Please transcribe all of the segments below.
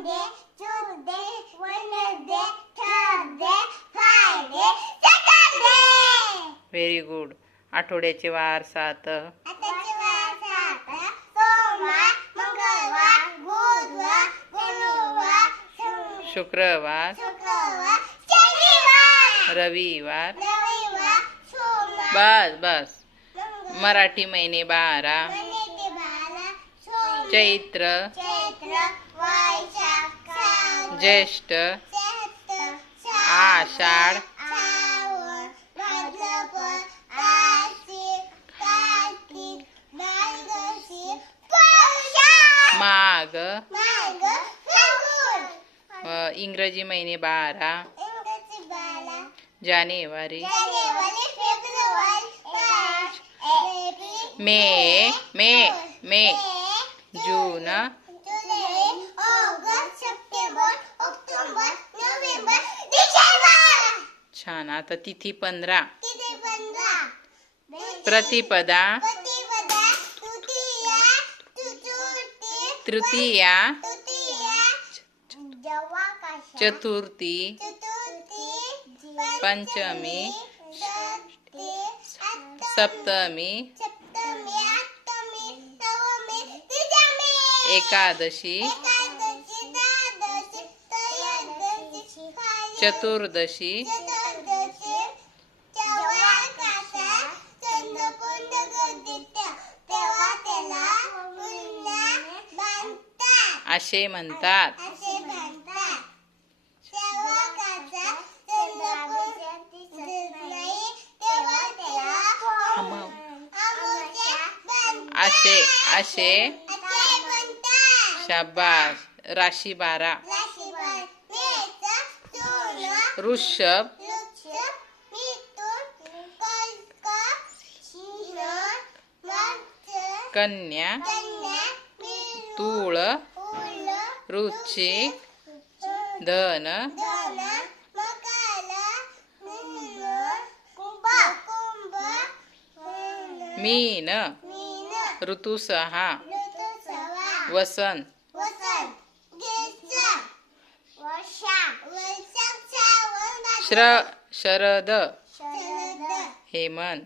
Monday, Tuesday, Wednesday, Thursday, Friday, Saturday. Very good. आठवड्याचे वार 7. आताचे वार 7. सोमवार, मंगळवार, बुधवार, गुरुवार, शुक्रवार, शनिवार, रविवार. सोमवार, बस. मराठी महिने 12. चैत्र, वैशाख, ज्येष्ठ, आषाढ, माघ. इंग्रजी महिने 12. जानेवारी, मे, जून. छान. आता तिथी 15. प्रतिपदा, तृतीया, चतुर्थी, पंचमी, सप्तमी, एकादशी, चतुर्दशी, असे म्हणतात. असे शाबास. राशी 12. वृषभ, कन्या, तूळ, वृश्चिक, धन, मीन. ऋतू 6. वसंत, शरद, हेमंत,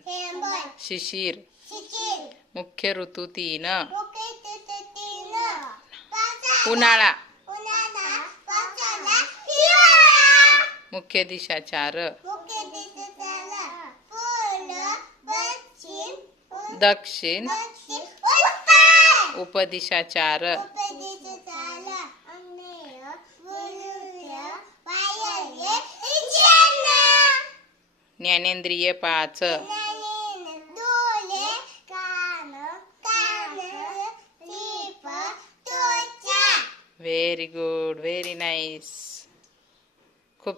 शिशिर. मुख्य ऋतू 3. उन्हाळा. मुख्य दिशा 4. दक्षिण, उपदिशा 4. ज्ञानेंद्रिय 5. Very good. Very nice.